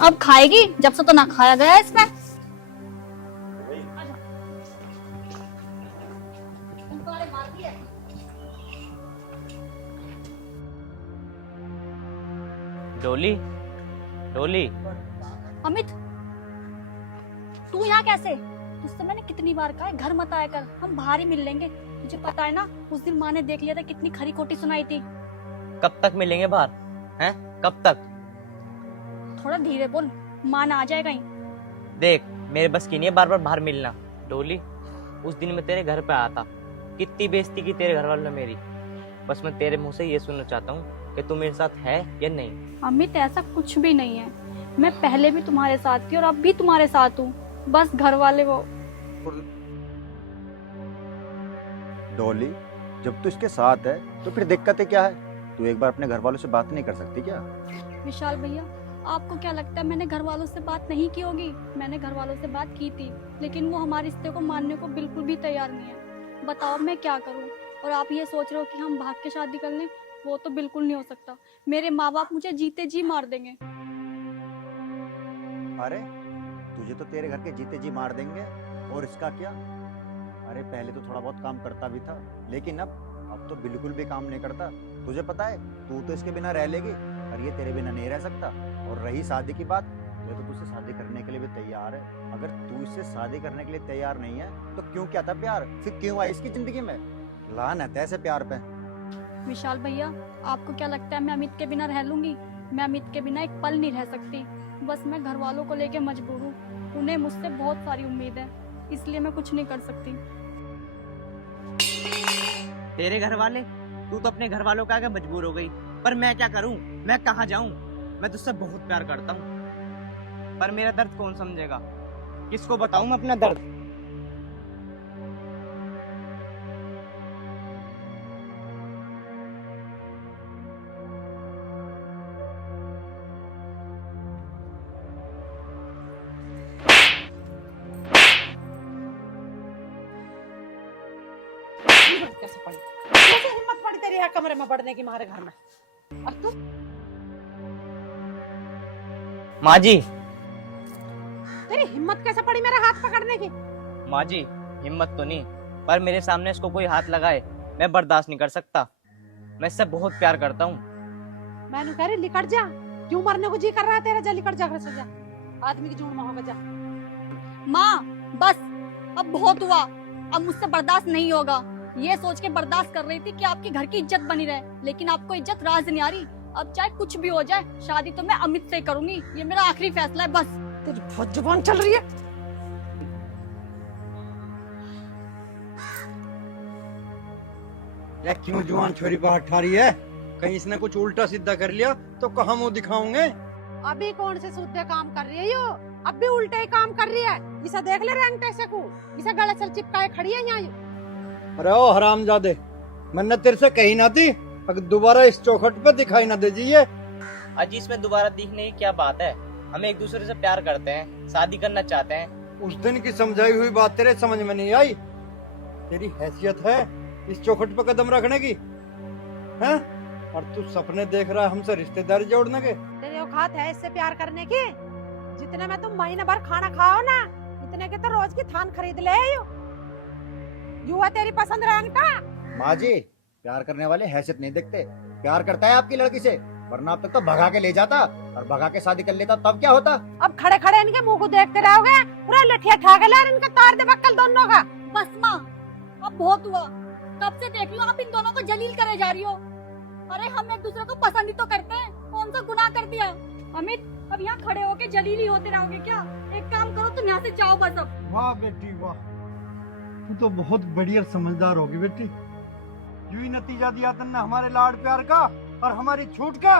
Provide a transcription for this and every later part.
अब खाएगी, जब से तो ना खाया गया है इसमें। डोली, डोली। अमित, तू यहाँ कैसे? तुझसे मैंने कितनी बार कहा है घर मत आया कर, हम बाहर ही मिल लेंगे। तुझे पता है ना, उस दिन माँ ने देख लिया था, कितनी खरी खोटी सुनाई थी। कब तक मिलेंगे बाहर? हैं? कब तक? थोड़ा धीरे बोल, माँ ना आ जाए कहीं। देख, मेरे बस की नहीं है बार बार बाहर मिलना। डोली, उस दिन मैं तेरे घर पे आया था, कितनी बेइज्जती की तेरे घर वालों ने मेरी। बस मैं तेरे मुंह से ये सुनना चाहता हूँ कि तू मेरे साथ है या नहीं। अमित, ऐसा कुछ भी नहीं है। मैं पहले भी तुम्हारे साथ थी और अब भी तुम्हारे साथ हूँ। बस घर वाले वो। डॉली, जब तू इसके साथ है तो फिर दिक्कतें क्या है? तू एक बार अपने घर वालों से बात नहीं कर सकती क्या? विशाल भैया, आपको क्या लगता है मैंने घर वालों से बात नहीं की होगी? मैंने घर वालों से बात की थी, लेकिन वो हमारे रिश्ते को मानने को बिल्कुल भी तैयार नहीं है। बताओ मैं क्या करूं? और आप ये सोच रहे हो कि हम भाग के शादी कर लें? वो तो बिल्कुल नहीं हो सकता। मेरे माँ बाप मुझे जीते जी मार देंगे। अरे, तुझे तो तेरे घर के जीते जी मार देंगे, और इसका क्या? अरे, पहले तो थोड़ा बहुत काम करता भी था, लेकिन अब तो बिल्कुल भी काम नहीं करता। तुझे पता है, तू तो इसके बिना रह लेगी, और ये तेरे बिना नहीं रह सकता। और रही शादी की बात, ये तो तुझसे शादी करने के लिए भी तैयार है। अगर तू इससे शादी करने के लिए तैयार नहीं है तो क्यों क्या था प्यार? फिर क्यों आई इसकी जिंदगी में? लानत है ऐसे प्यार पे। विशाल भैया, आपको क्या लगता है मैं अमित के बिना रह लूंगी? मैं अमित के बिना एक पल नहीं रह सकती। बस मैं घर वालों को लेके मजबूर हूँ। उन्हें मुझसे बहुत सारी उम्मीद है, इसलिए मैं कुछ नहीं कर सकती। तेरे घर वाले? तू तो अपने घर वालों के आगे मजबूर हो गई, पर मैं क्या करूं? मैं कहाँ जाऊं? मैं तुझसे बहुत प्यार करता हूं, पर मेरा दर्द कौन समझेगा? किसको बताऊं मैं अपना दर्द? कैसे पड़ी? कैसे हिम्मत पड़ी तेरी यहाँ कमरे में बढ़ने की हमारे घर में? और तू? माँ जी। तेरी हिम्मत कैसे पड़ी मेरा हाथ पकड़ने की? माँ जी, हिम्मत तो नहीं, पर मेरे सामने इसको कोई हाथ लगाए मैं बर्दाश्त नहीं कर सकता। मैं इससे बहुत प्यार करता हूँ। मैंने कह रही लिकट जा। क्यों मरने को जी कर रहा है तेरा? जा लिकट जा, घर से जा। आदमी की जून में होगा, जा। माँ, बस, अब बहुत हुआ। अब मुझसे बर्दाश्त नहीं होगा। ये सोच के बर्दाश्त कर रही थी कि आपके घर की इज्जत बनी रहे, लेकिन आपको इज्जत राज नहीं आ रही। अब चाहे कुछ भी हो जाए, शादी तो मैं अमित से करूंगी। ये मेरा आखिरी फैसला है, बस। तेरी बहुत जुबान चल रही है। ये क्यों जुबान छोरी बाहर ठा रही है? कहीं इसने कुछ उल्टा सीधा कर लिया तो कहाँ मुंह दिखाऊंगे? अभी कौन से सूधे काम कर रही है यो? अब भी उल्टे ही काम कर रही है। इसे देख ले रैंगटे से को, इसे गले से चिपकाए खड़ी है यहाँ। अरे ओ हरामजादे, मैंने तेरे से कही ना थी अगर दोबारा इस चौखट पे दिखाई ना दीजिए। अजी, इसमें दोबारा दिखने की क्या बात है? हम एक दूसरे से प्यार करते हैं, शादी करना चाहते हैं। उस दिन की समझाई हुई बात तेरे समझ में नहीं आई? तेरी हैसियत है इस चौखट पे कदम रखने की? हैं? और तू सपने देख रहा है हमसे रिश्तेदारी जोड़ने के? तेरे औकात है इससे प्यार करने की? जितने में तुम महीने भर खाना खाओ ना, इतने के तो रोज की थान खरीद ले। युवा तेरी पसंद रंगता। माँ जी, प्यार करने वाले हैसियत नहीं देखते। प्यार करता है आपकी लड़की से, वरना अब तक तो भगा के ले जाता, और भगा के शादी कर लेता, तब क्या होता? अब खड़े खड़े इनके मुंह को देखते रहोगे? पूरा लठिया ठा के ला इनका, तार दे बक्कल दोनों का। बस माँ, अब बहुत हुआ। कब से देख लो आप इन दोनों को जलील करे जा रही हो। अरे, हम एक दूसरे को पसंद ही तो करते हैं। कौन सा गुनाह कर दिया? अमित, अब यहाँ खड़े होके जलील ही होते रहोगे क्या? एक काम करो, तुम यहाँ से जाओ बस अब। वाह बेटी वाह, तू तो बहुत बढ़िया समझदार होगी बेटी। यूं ही नतीजा दिया तुमने हमारे लाड प्यार का और हमारी छूट का।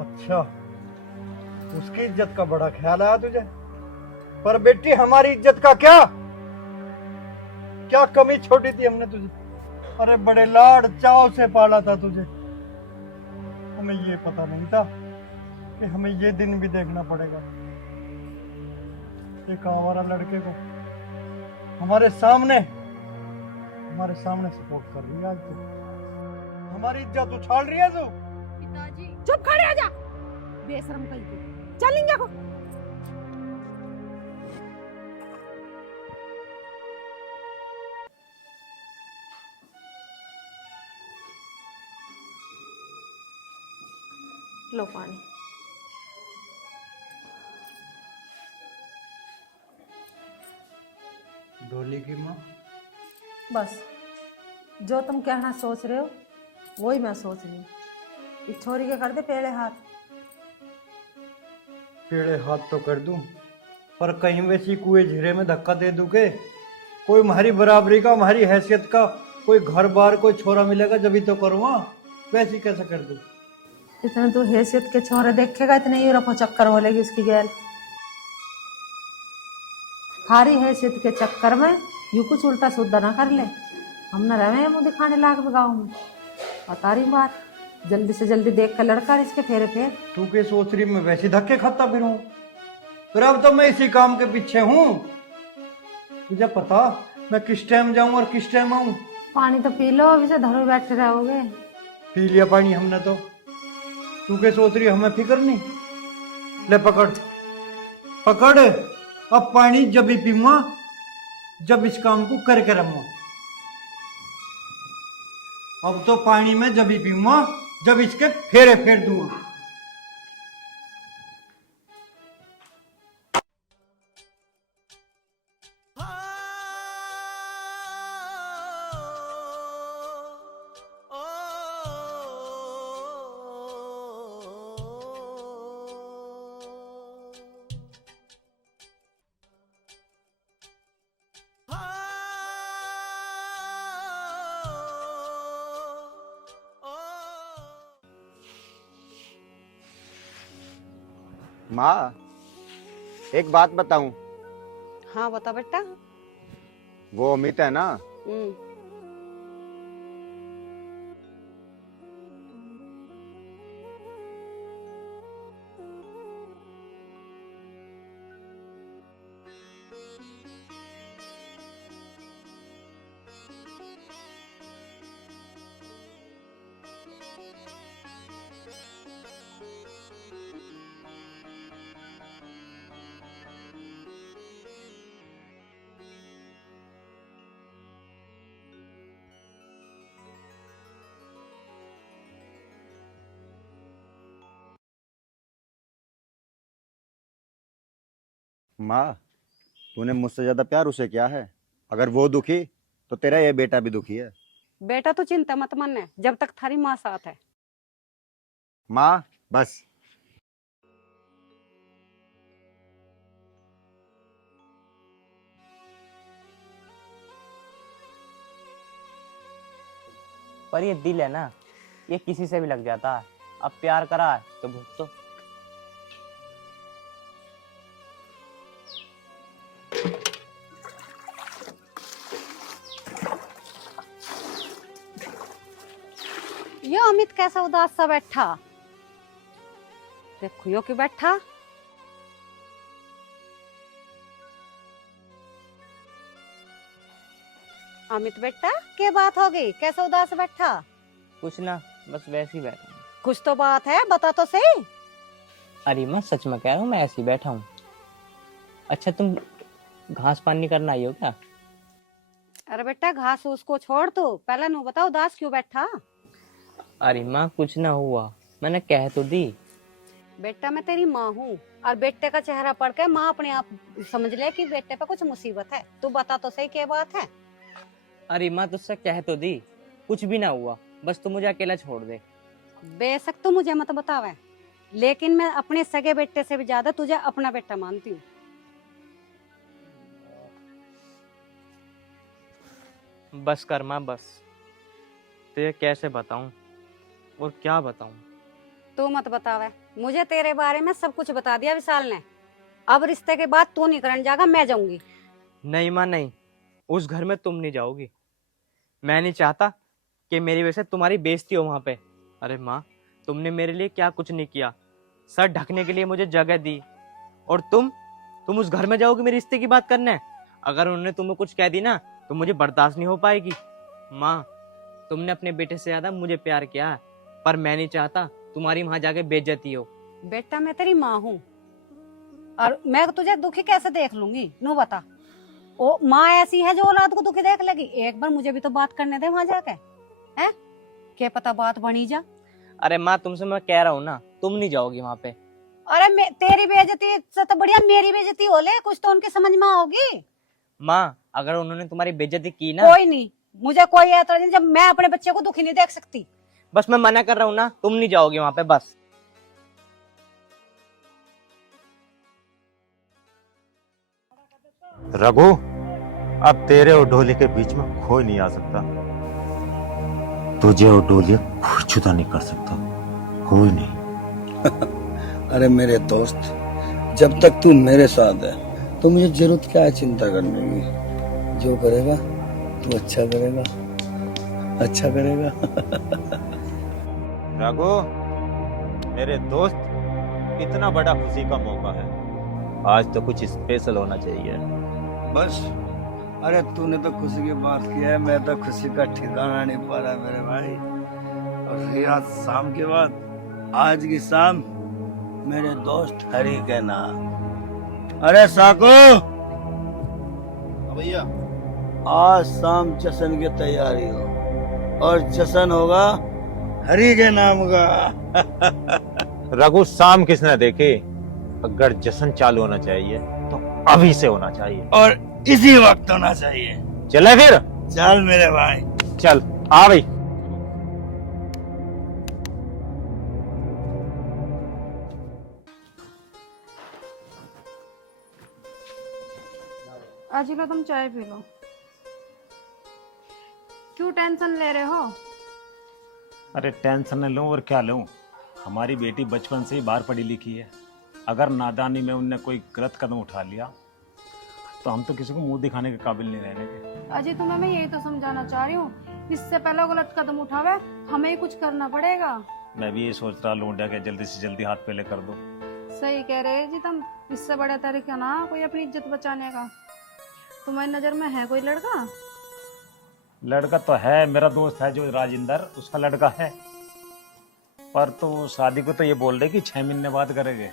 अच्छा, उसकी इज्जत का बड़ा ख्याल आया तुझे, पर बेटी हमारी इज्जत का क्या क्या कमी छोड़ी थी हमने तुझे? अरे बड़े लाड चाव से पाला था तुझे। हमें ये पता नहीं था कि हमें ये दिन भी देखना पड़ेगा। एक आवारा लड़के को हमारे सामने हमारे सामने सपोर्ट कर रही है आज तो। हमारी इज्जत उछाल रही है तू। पिताजी चुप खड़े हो जा, बेशरम कहीं की। चल इंडिया को। लो पानी। डोली की माँ, बस जो तुम कहना सोच रहे हो वही मैं सोच रही हूँ। इस छोरी के कर दे पेड़े हाथ। पेड़े हाथ तो कर दूं, पर कहीं वैसी कुएं झीरे में धक्का दे दूं के कोई हमारी बराबरी का, हमारी हैसियत का कोई घर बार कोई छोरा मिलेगा जब ही तो करूँगा। वैसी कैसे कर दूं? इतने तू हैसियत के छोरे देखेगा, इतने यूरोप हो चक्कर हो लेगी उसकी गैल। हारी हैसियत के चक्कर में यूं कुछ उल्टा सीधा ना कर ले। हम न रहे मुंह दिखाने लायक गाँव में। बता रही बात, जल्दी से जल्दी देख कर लड़का इसके फेरे पे। तू के सोच रही मैं वैसे धक्के खाता फिरूं? पर अब तो मैं इसी काम के पीछे हूँ। तुझे पता मैं किस टाइम जाऊं और किस टाइम आऊं? पानी तो पी लो, अभी से धरो बैठे रहोगे। पी लिया पानी हमने तो। तू के सोच रही हमें फिक्र नहीं? ले पकड़ पकड़। अब पानी जब भी पीऊंगा जब इस काम को करके रहूंगा। अब तो पानी में जब भी पीऊंगा जब इसके फेरे फेर दूंगा। माँ, एक बात बताऊं? हाँ बता बेटा। वो अमित है ना, माँ तूने मुझसे ज्यादा प्यार उसे किया है। अगर वो दुखी तो तेरा ये बेटा भी दुखी है। बेटा तो चिंता मत मन, जब तक थारी माँ साथ है। माँ बस। पर ये दिल है ना, ये किसी से भी लग जाता है। अब प्यार करा है तो भुगतो। ये अमित कैसा उदास सा बैठा, देखो यो क्यों बैठा। अमित बेटा क्या बात हो गई, कैसा उदास बैठा? कुछ ना, बस वैसे ही बैठा हूँ। कुछ तो बात है, बता तो सही। अरे माँ सच में कह रहा हूँ, मैं ऐसे ही बैठा हूँ। अच्छा तुम घास पानी करना आई हो क्या? अरे बेटा घास उसको छोड़, तू पहले नु बता उदास क्यों बैठा। अरे माँ कुछ ना हुआ, मैंने कह तो दी। बेटा मैं तेरी माँ हूँ और बेटे का चेहरा पढ़ के माँ अपने आप समझ ले कि बेटे पे कुछ मुसीबत है। तू बता तो सही क्या बात है। अरे माँ तुझसे कह तो दी, कुछ भी ना हुआ, बस तू मुझे अकेला छोड़ दे। बेशक तू मुझे मत बतावे, लेकिन मैं अपने सगे बेटे से भी ज्यादा तुझे अपना बेटा मानती हूँ। बस कर माँ बस, तुझे कैसे बताऊं और क्या बताऊं। तू मत बतावे, मुझे तेरे बारे में सब कुछ बता दिया विशाल ने। अब रिश्ते के बाद तू नहीं करने जाएगा, मैं जाऊंगी। नहीं माँ नहीं, उस घर में तुम नहीं जाओगी। मैं नहीं चाहता कि मेरी वजह से तुम्हारी बेइज्जती हो वहां पे। अरे माँ तुमने मेरे लिए क्या कुछ नहीं किया, सर ढकने के लिए मुझे जगह दी, और तुम उस घर में जाओगी मेरे रिश्ते की बात करने। अगर उन्होंने तुम्हें कुछ कह दी ना तो मुझे बर्दाश्त नहीं हो पाएगी। माँ, तुमने अपने बेटे से ज्यादा मुझे प्यार किया है, पर मैं नहीं चाहता तुम्हारी वहां जाके बेइज्जती हो। बेटा मैं तेरी माँ हूँ और मैं तुझे दुखी कैसे देख लूंगी? नो बता। ओ माँ ऐसी है जो औलाद को दुखी देख लेगी? एक बार मुझे भी तो बात करने दे वहां जाके, हैं? क्या पता बात बनी जा। अरे माँ, तुमसे मैं कह रहा हूँ ना, तुम नहीं जाओगी वहां पे। अरे तेरी बेइज्जती से तो बढ़िया मेरी बेइज्जती हो ले, कुछ तो उनकी समझ में आओगी। माँ, अगर उन्होंने तुम्हारी बेइज्जती की ना, कोई नहीं, मुझे कोई ऐतराज नहीं, जब मैं अपने बच्चे को दुखी नहीं देख सकती। बस मैं मना कर रहा हूँ ना, तुम नहीं जाओगी वहां पे बस। रघु, अब तेरे और डोली के बीच में कोई नहीं आ सकता। तुझे और डोली कोई जुदा नहीं कर सकता, कोई नहीं। अरे मेरे दोस्त, जब तक तू मेरे साथ है तो मुझे जरूरत क्या है चिंता करने की? जो करेगा तू अच्छा करेगा, अच्छा करेगा। रघु, मेरे दोस्त, इतना बड़ा खुशी का मौका है, आज तो कुछ स्पेशल होना चाहिए। बस, अरे तूने तो खुशी की बात की है, मैं तो खुशी का ठिकाना नहीं पा रहा मेरे भाई। और रही आज शाम के बाद, आज की शाम मेरे दोस्त हरी के नाम। अरे साको भैया, आज शाम जश्न की तैयारी हो, और जश्न होगा हरी के नाम का। रघु, शाम किसने देखे? अगर जश्न चालू होना चाहिए तो अभी से होना चाहिए, और इसी वक्त होना चाहिए। चले फिर। चल मेरे भाई, चल आ भाई। आज लो तुम चाय पी लो। क्यों टेंशन ले रहे हो? अरे टेंशन न लूं और क्या लूं, हमारी बेटी बचपन से ही बाहर पढ़ी लिखी है। अगर नादानी में उनने कोई गलत कदम उठा लिया तो हम तो किसी को मुंह दिखाने के काबिल नहीं रहेंगे। अजय, तुम्हें मैं यही तो समझाना चाह रही हूँ, इससे पहले गलत कदम उठावे हमें ही कुछ करना पड़ेगा। मैं भी ये सोच रहा लौंडा के जल्दी से जल्दी हाथ पहले कर दो। सही कह रहे जी तुम, इससे बड़ा तरीका ना कोई अपनी इज्जत बचाने का। तुम्हारी नजर में है कोई लड़का? लड़का तो है, मेरा दोस्त है जो राजिंदर, उसका लड़का है, पर तो शादी को तो ये बोल रहे कि 6 महीने बाद करेंगे।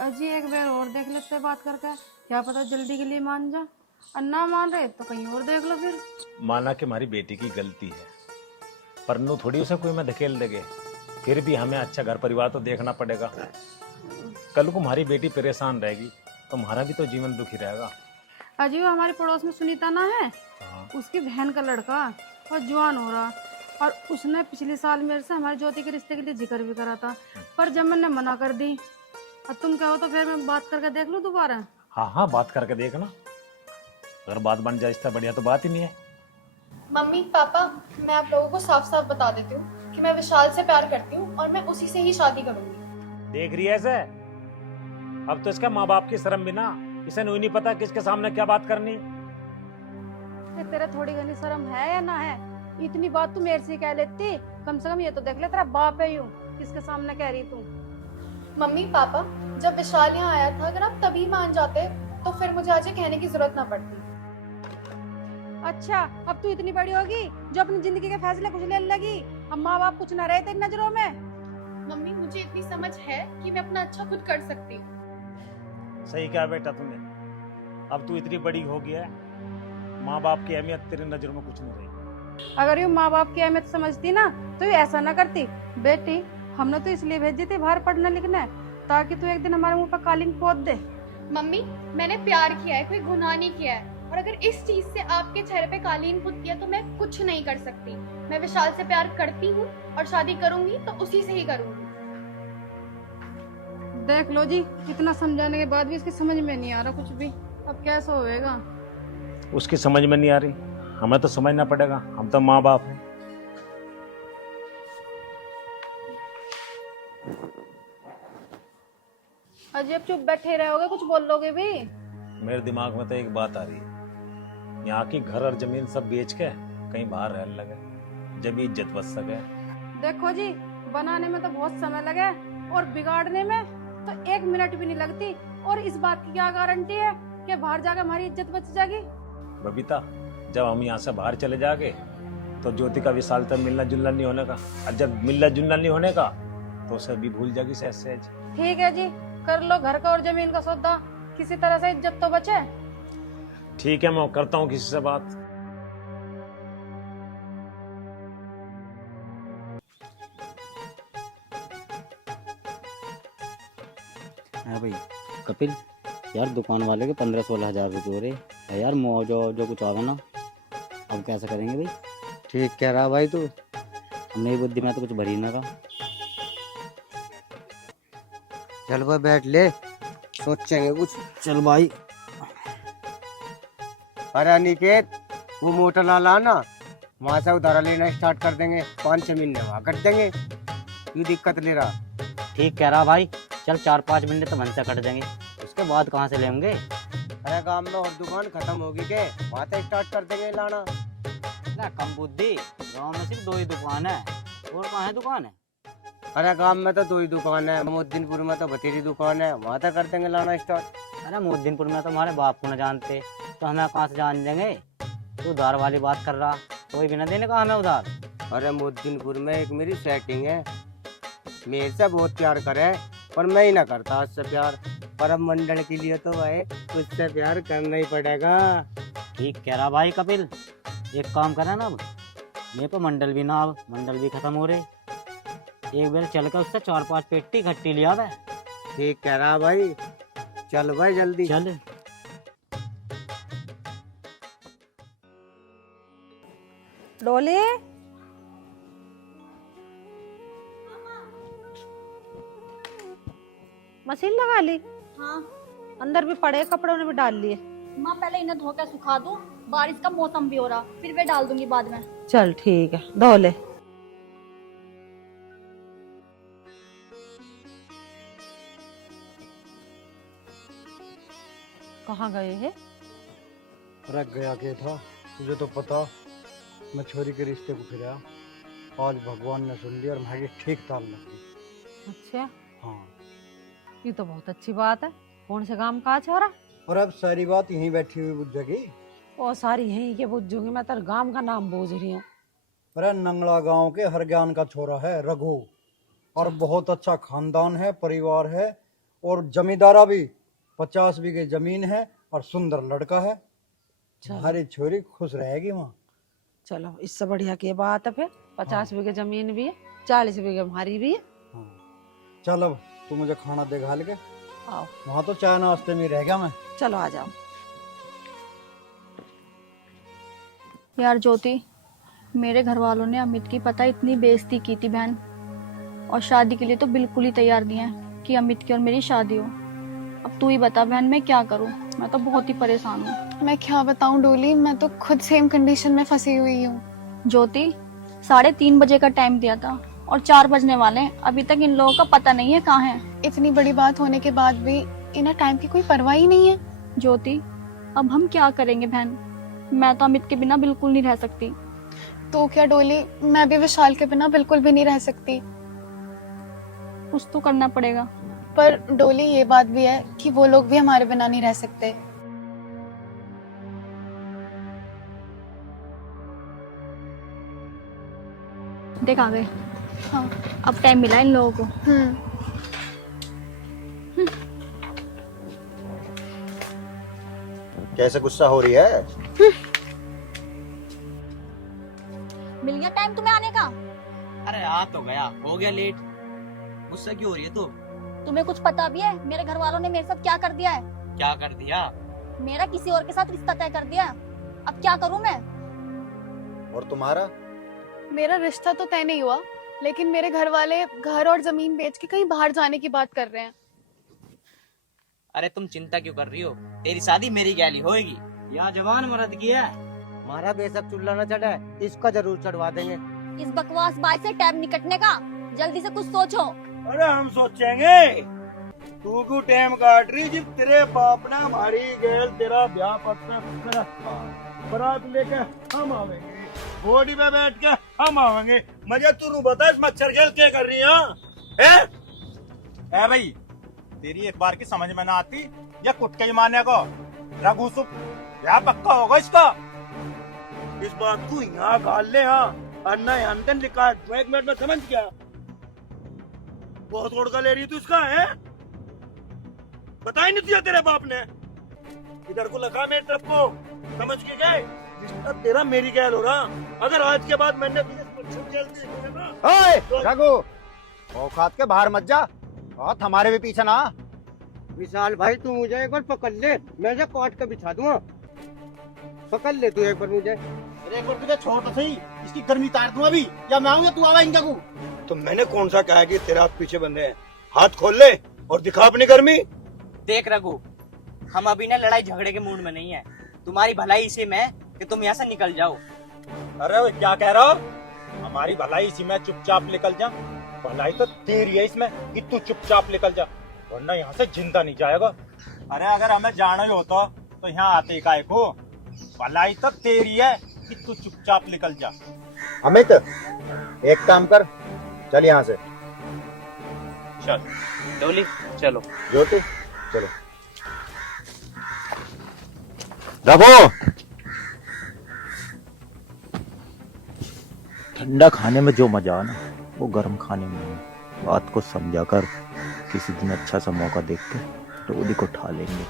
अजी एक बार और देख लेते बात करके, क्या पता जल्दी के लिए मान जा, और ना मान रहे तो कहीं और देख लो फिर। माना कि हमारी बेटी की गलती है, पर नू थोड़ी उसे कोई में धकेल देंगे, फिर भी हमें अच्छा घर परिवार तो देखना पड़ेगा। कल को हमारी बेटी परेशान रहेगी तो हमारा भी तो जीवन दुखी रहेगा। अजी वो हमारे पड़ोस में सुनीता ना है, उसकी बहन का लड़का और जवान हो रहा, और उसने पिछले साल मेरे से हमारी ज्योति के रिश्ते के लिए जिक्र भी करा था, पर जब मैंने मना कर दी, और तुम कहो तो फिर मैं बात करके देख लूं दोबारा। हाँ हाँ, बात करके देखना, अगर बात बन जाए इससे बढ़िया तो बात ही नहीं है। मम्मी पापा, मैं आप लोगों को साफ साफ बता देती हूँ कि मैं विशाल से प्यार करती हूँ और मैं उसी से ही शादी करूंगी। देख रही है ऐसे, अब तो इसका माँ बाप की शर्म भी ना, इसे नहीं पता किसके सामने क्या बात करनी। ये तेरे थोड़ी घनी शर्म है या ना है? इतनी बात तू मेरे से कह लेती, कम से कम ये तो देख ले तेरा बाप है यूं किसके सामने कह रही तू। मम्मी पापा, जब विशाल यहाँ आया था, अगर आप तभी मान जाते तो फिर मुझे आज ये कहने की जरूरत ना पड़ती। अच्छा, अब तू इतनी बड़ी होगी जो अपनी जिंदगी के फैसले कुछ लेने लगी, हम माँ बाप कुछ ना रहे तेरी नजरों में। मम्मी मुझे इतनी समझ है कि मैं अपना अच्छा खुद कर सकती हूँ। सही कहा बेटा तूने, अब तू इतनी बड़ी हो गया है, माँ बाप की अहमियत तेरी नजरों में कुछ नहीं रही। अगर यूँ माँ बाप की अहमियत समझती ना तो ये ऐसा ना करती। बेटी, हमने तो इसलिए भेजी थी बाहर पढ़ने लिखने, ताकि तू एक दिन हमारे मुंह पर कालीन खोद दे। मम्मी, मैंने प्यार किया है, कोई गुनाह नहीं किया है, और अगर इस चीज से आपके चेहरे पे कालीन खुदती है तो मैं कुछ नहीं कर सकती। मैं विशाल से प्यार करती हूँ और शादी करूंगी तो उसी से ही करूंगी। देख लो जी, इतना समझाने के बाद भी इसकी समझ में नहीं आ रहा कुछ भी, अब कैसा होएगा? उसकी समझ में नहीं आ रही, हमें तो समझना पड़ेगा, हम तो माँ बाप हैं। अजय चुप बैठे रहोगे, कुछ बोलोगे भी? मेरे दिमाग में तो एक बात आ रही है, यहाँ की घर और जमीन सब बेच के कहीं बाहर रहने लगे, जब इज्जत बच सके। देखो जी, बनाने में तो बहुत समय लगे और बिगाड़ने में तो 1 मिनट भी नहीं लगती, और इस बात की क्या गारंटी है कि बाहर जाकर हमारी इज्जत बच जाएगी? बबीता, जब हम यहाँ से बाहर चले जाएंगे तो ज्योति का विशाल तक मिलना जुलना नहीं होने का, और जब मिलना जुलना नहीं होने का तो उसे भी भूल जाएगी सहज सहज। ठीक है जी, कर लो घर का और जमीन का सौदा, किसी तरह से इज्जत तो बचे। ठीक है, मैं करता हूँ किसी से बात। हाँ भाई कपिल, यार दुकान वाले के 15-16 हज़ार रुपये हो रहे है यार, मौजो जो कुछ आवे ना, अब कैसे करेंगे भाई? ठीक कह रहा भाई तू। अब मेरी बुद्धि में तो कुछ भरी ना रहा। चल भाई बैठ ले, सोचेंगे कुछ। चल भाई। अरे अनिकेत, वो मोटर ला लाना, वहाँ से उधारा लेना स्टार्ट कर देंगे, 5-6 महीने वहाँ कर देंगे। क्यों दिक्कत ले रहा? ठीक कह रहा भाई, चल 4-5 महीने तो मन से कट देंगे, उसके बाद कहाँ से लेंगे? अरे गांव में और दुकान खत्म होगी के, वहाँ से स्टार्ट कर देंगे लाना। ना कम बुद्धि, गाँव में सिर्फ 2 ही दुकान है, और कहाँ है दुकान है? अरे गांव में तो 2 ही दुकान है, मोहद्दीनपुर में तो बतेरी दुकान है, वहाँ से कर देंगे लाना स्टार्ट। अरे मोहद्दीनपुर में तो हमारे बाप को न जानते, तो हमें कहाँ से जान देंगे? तू उधार वाली बात कर रहा, कोई भी न देने का हमें उधार। अरे मोहद्दीनपुर में एक मेरी सेटिंग है, मेरे से बहुत प्यार करे, पर मैं ही ना करता उससे प्यार, पर अब मंडल के लिए तो भाई उससे प्यार करना ही पड़ेगा। ठीक कह रहा भाई कपिल, एक काम करा ना, अब मेरे को मंडल भी ना, अब मंडल भी खत्म हो रहे, एक बार चल कर उससे 4-5 पेटी खट्टी लिया है। ठीक कह रहा भाई, चल भाई जल्दी चल। डोली, मशीन लगा ली? हाँ अंदर भी पड़े कपड़ों ने भी डाल लिए। माँ, पहले इन्हें धो के सुखा दूँ, बारिश का मौसम भी हो रहा, फिर वे डाल दूंगी बाद में। चल ठीक है, धो ले। कहाँ गए हैं? अरे गया के था, तुझे तो पता, मैं छोरी के रिश्ते को फिरा, आज भगवान ने सुन लिया और भागी ठीक ताल लग गई। अच्छा, हाँ, ये तो बहुत अच्छी बात है। कौन से काम काज हो रहा? और अब सारी बात यहीं बैठी हुई बुझेगी। ओ सारी यहीं के बुझूंगी, मैं तेरे गांव का नाम बूझ रही हूँ। अरे नंगला गांव के हरज्ञान का छोरा है रघु, और बहुत अच्छा खानदान है, परिवार है, और जमींदारा भी, 50 बीघे जमीन है, और सुंदर लड़का है। हमारी छोरी खुश रहेगी वहाँ। चलो, इससे बढ़िया की बात है फिर। 50 बीघे जमीन भी है, 40 बीघे हमारी भी है। हाँ। चल अब तू मुझे खाना दे घाल के। आओ, वहाँ तो चाय नाश्ते में रह गया मैं। चलो आ जाओ। यार ज्योति, मेरे घर वालों ने अमित की पता इतनी बेइज्जती की थी बहन, और शादी के लिए तो बिल्कुल ही तैयार नहीं है कि अमित की और मेरी शादी हो। अब तू ही बता बहन, मैं क्या करूं? मैं तो बहुत ही परेशान हूँ। मैं क्या बताऊं डोली, मैं तो खुद सेम कंडीशन में फंसी हुई हूँ। ज्योति, 3:30 बजे का टाइम दिया था और 4 बजने वाले हैं, अभी तक इन लोगों का पता नहीं है कहाँ है। इतनी बड़ी बात होने के बाद भी इन्हें टाइम की कोई परवाह ही नहीं है। ज्योति, अब हम क्या करेंगे बहन? मैं तो अमित के बिना बिल्कुल नहीं रह सकती। तो क्या डोली, मैं भी विशाल के बिना बिल्कुल भी नहीं रह सकती। कुछ तो करना पड़ेगा। पर डोली, ये बात भी है कि वो लोग भी हमारे बिना नहीं रह सकते। देख आ गए। हाँ। अब टाइम मिला इन लोगों को। कैसे गुस्सा हो रही है? मिल गया टाइम तुम्हें आने का? अरे आ तो गया, हो गया लेट। गुस्सा क्यों हो रही है तू? तुम्हें कुछ पता भी है मेरे घर वालों ने मेरे साथ क्या कर दिया है? क्या कर दिया? मेरा किसी और के साथ रिश्ता तय कर दिया। अब क्या करूं मैं? और तुम्हारा? मेरा रिश्ता तो तय नहीं हुआ, लेकिन मेरे घर वाले घर और जमीन बेच के कहीं बाहर जाने की बात कर रहे हैं। अरे तुम चिंता क्यों कर रही हो? तेरी शादी मेरी गैली होएगी। यहाँ जवान मर्द की है। हमारा बेशक चूल्हा न चढ़े, इसका जरूर चढ़वा देंगे। इस बकवास बात से टाइम निकटने का, जल्दी से कुछ सोचो। अरे हम सोचेंगे, तू क्यों टाइम काट रही? जब तेरे बाप ने हमारी गैल तेरा ब्याह पत्र कर रखा, बारात लेके हम आवेंगे, घोड़ी पे बैठ के हम आवेंगे। मजे तू बता, इस मच्छर गैल क्या कर रही है? ए भाई, तेरी एक बार की समझ में ना आती या कुटके ही मारने को? रघु सुख ब्याह पक्का होगा इसका। इस बात को यहाँ गाल ले। हाँ अन्ना यहाँ लिखा है, तो 1 मिनट में समझ गया। बहुत ओढ़ ले रही तू इसका है, बता ही नहीं दिया तेरे बाप ने। इधर को लगा मेरी तरफ को, समझ के गए? रिश्ता तेरा मेरी गैल हो रहा। अगर आज के बाद मैंने रघु, औकात के बाहर मत जा, बहुत हमारे भी पीछे ना। विशाल भाई तू मुझे एक बार पकड़ ले, मैं जो काट के बिछा दूंगा। पकड़ ले तू एक बार मुझे। अरे एक बार तुझे छोड़ तो सही, इसकी गर्मी तार दूं अभी, या मैं आऊँ या तू आवा इनका को। तो मैंने कौन सा कहा कि तेरे हाथ पीछे बंधे हैं? हाथ खोल ले और दिखा अपनी गर्मी। देख रघु, हम अभी ना लड़ाई झगड़े के मूड में नहीं है। तुम्हारी भलाई इसी में कि तुम यहाँ से निकल जाओ। अरे क्या कह रहा हो? हमारी भलाई इसी में, चुपचाप निकल जा। भलाई तो तेरी है इसमें कि तू चुपचाप निकल जा, वरना यहाँ से जिंदा नहीं जाएगा। अरे अगर हमें जाना ही होता तो यहाँ आते काहे को? भलाई तो तेरी है कि तू चुपचाप निकल जा। अमित, एक काम कर, चल यहाँ से। चल डोली चलो। ज्योति चलो। रघु, ठंडा खाने में जो मजा ना वो गर्म खाने में नहीं। बात को समझा कर, किसी दिन अच्छा सा मौका देख के टोली को उठा लेंगे,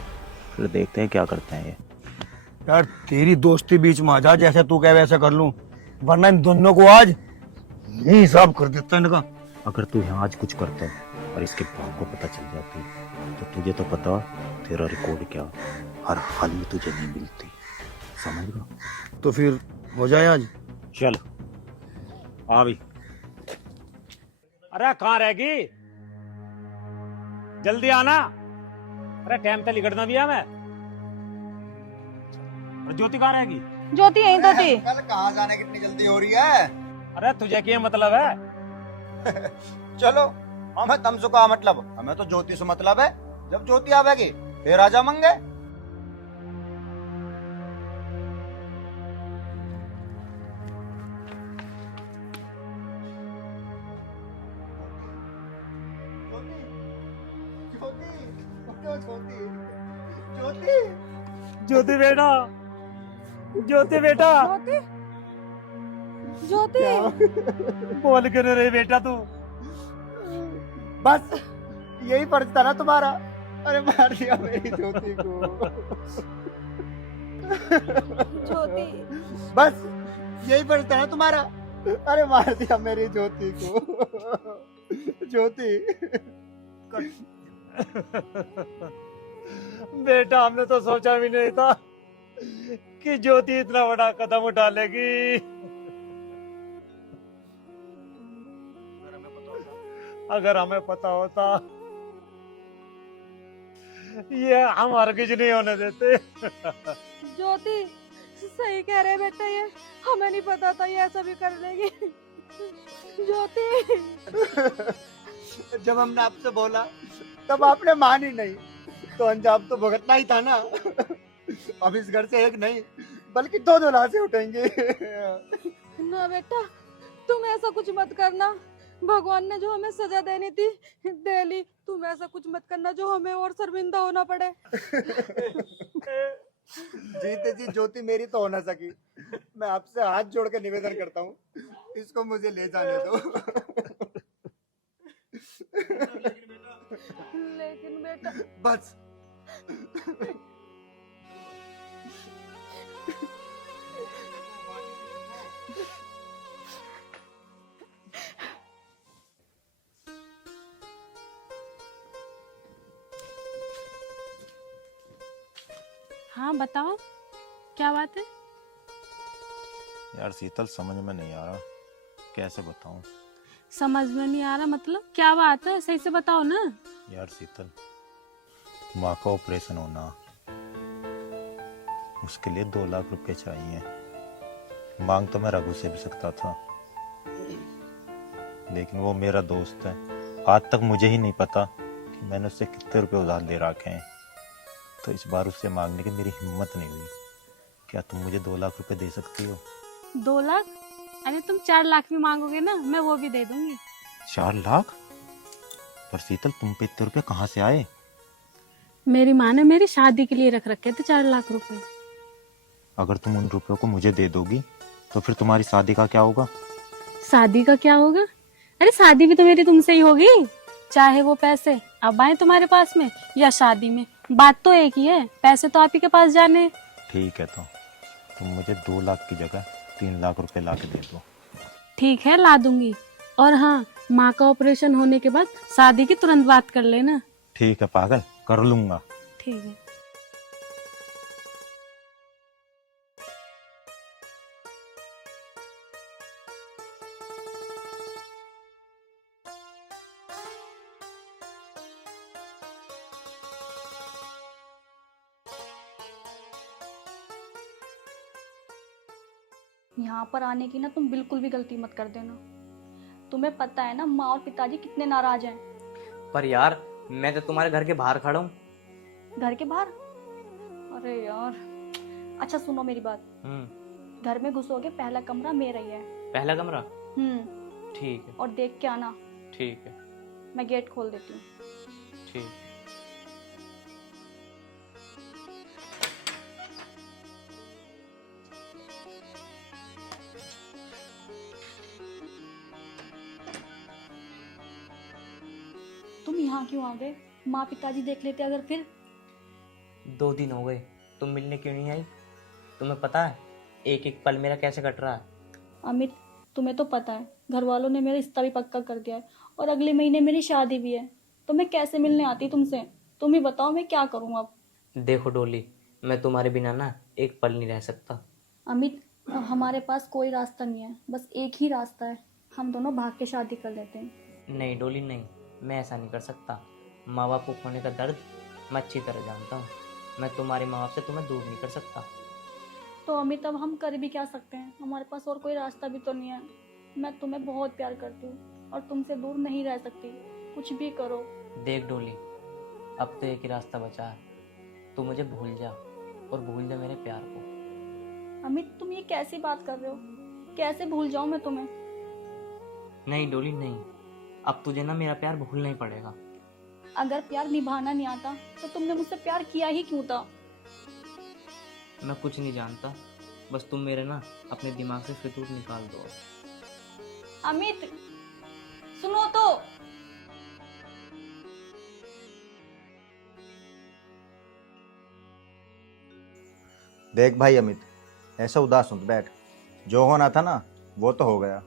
फिर देखते हैं क्या करते हैं ये। यार तेरी दोस्ती बीच में आ जा, जैसे तू कहे वैसे कर लूं, वरना इन दोनों को आज नहीं हिसाब कर देता इनका। अगर तू यहाँ आज कुछ करता और इसके बाप को पता चल जाती तो तुझे तो पता तेरा रिकॉर्ड क्या हर हाल में तुझे नहीं मिलती, समझ लो। तो फिर हो जाए आज। चल आ भी। अरे कहाँ रहेगी, जल्दी आना। अरे टाइम तो लिखना दिया मैं। अरे ज्योति कहाँ रहेगी? ज्योति यहीं तो थी। कल कहाँ जाने की इतनी जल्दी हो रही है? अरे तुझे क्या मतलब है? चलो, हमें तुमसे का मतलब, हमें तो ज्योति से मतलब है। जब ज्योति आवेगी फिर आजा मंगे। ज्योति बेटा, ज्योति बेटा, ज्योति बोल क्यों नहीं रही बेटा तू? बस यही फर्ज था ना तुम्हारा। अरे मार दिया मेरी ज्योति को। ज्योति बस यही फर्ज था ना तुम्हारा। अरे मार दिया मेरी ज्योति को। ज्योति बेटा हमने तो सोचा भी नहीं था कि ज्योति इतना बड़ा कदम उठा लेगी। अगर हमें पता होता ये हम हरगिज नहीं होने देते। ज्योति सही कह रहे बेटा, ये हमें नहीं पता था ये ऐसा भी कर लेगी। ज्योति जब हमने आपसे बोला तब आपने मानी नहीं, तो अंजाम तो भुगतना ही था ना। अब इस घर से एक नहीं बल्कि 2 लाशें उठेंगे। ना बेटा तुम ऐसा कुछ मत करना, भगवान ने जो हमें सजा देनी थी दे ली। तुम ऐसा कुछ मत करना जो हमें और शर्मिंदा होना पड़े। जीते जी ज्योति मेरी तो हो ना सकी। मैं आपसे हाथ जोड़ के निवेदन करता हूँ, इसको मुझे ले जाने दो। लेकिन बेटा बस हाँ बताओ क्या बात है? यार शीतल समझ में नहीं आ रहा, कैसे बताऊं? समझ में नहीं आ रहा मतलब क्या बात है, सही से बताओ ना। यार शीतल, माँ का ऑपरेशन होना, उसके लिए 2 लाख रुपए चाहिए। मांग तो मैं रघु से भी सकता था, लेकिन वो मेरा दोस्त है। आज तक मुझे ही नहीं पता कि मैंने उससे कितने रुपए उधार ले रखे हैं, तो इस बार उससे मांगने की मेरी हिम्मत नहीं हुई। क्या तुम मुझे 2 लाख रुपए दे सकती हो? 2 लाख? अरे तुम 4 लाख भी मांगोगे ना, मैं वो भी दे दूंगी। 4 लाख? पर शीतल तुम पे इतने रुपए कहाँ से आए? मेरी माँ ने मेरी शादी के लिए रख रखे थे 4 लाख रुपए। अगर तुम उन रुपयों को मुझे दे दोगी तो फिर तुम्हारी शादी का क्या होगा? शादी का क्या होगा? अरे शादी भी तो मेरी तुमसे ही होगी, चाहे वो पैसे अब आए तुम्हारे पास में या शादी में, बात तो एक ही है, पैसे तो आप ही के पास जाने। ठीक है, तो तुम मुझे 2 लाख की जगह 3 लाख रुपए ला के दे दो। ठीक है, ला दूंगी। और हाँ, माँ का ऑपरेशन होने के बाद शादी की तुरंत बात कर लेना। ठीक है पागल, कर लूंगा। ठीक है। यहाँ पर आने की ना तुम बिल्कुल भी गलती मत कर देना। तुम्हें पता है ना माँ और पिताजी कितने नाराज हैं। पर यार मैं तो तुम्हारे घर के बाहर खड़ा हूँ। घर के बाहर? अरे यार, अच्छा सुनो मेरी बात। घर में घुसोगे, पहला कमरा मेरा ही है। पहला कमरा? हम्म। ठीक है। और देख के आना। ठीक है। मैं गेट खोल देती हूँ। ठीक। तुम यहाँ क्यों आ गए? माँ पिताजी देख लेते अगर फिर? 2 दिन हो गए, तुम मिलने क्यों नहीं आई? तुम्हें पता है एक एक पल मेरा कैसे कट रहा है? अमित, तुम्हें तो पता है घर वालों ने मेरा रिश्ता भी पक्का कर दिया है और अगले महीने मेरी शादी भी है, तो मैं कैसे मिलने आती तुमसे? तुम ही बताओ मैं क्या करूँ अब। देखो डोली, मैं तुम्हारे बिना ना एक पल नहीं रह सकता। अमित, अब हमारे पास कोई रास्ता नहीं है, बस एक ही रास्ता है, हम दोनों भाग के शादी कर लेते हैं। नहीं डोली नहीं, मैं ऐसा नहीं कर सकता। माँ बाप को खोने का दर्द मैं अच्छी तरह जानता हूँ। मैं तुम्हारे माँ बाप से तुम्हें दूर नहीं कर सकता। तो अमित अब हम कर भी क्या सकते हैं? हमारे पास और कोई रास्ता भी तो नहीं है। मैं तुम्हें बहुत प्यार करती हूँ और तुमसे दूर नहीं रह सकती, कुछ भी करो। देख डोली, अब तो एक ही रास्ता बचा है, तू मुझे भूल जा और भूल जा मेरे प्यार को। अमित, तुम ये कैसी बात कर रहे हो? कैसे भूल जाऊं मैं तुम्हें? नहीं डोली नहीं, अब तुझे ना मेरा प्यार भूलना ही पड़ेगा। अगर प्यार निभाना नहीं आता तो तुमने मुझसे प्यार किया ही क्यों था? मैं कुछ नहीं जानता, बस तुम मेरे ना अपने दिमाग से फितूर निकाल दो। अमित, सुनो तो। देख भाई अमित, ऐसा उदास मत बैठ, जो होना था ना वो तो हो गया।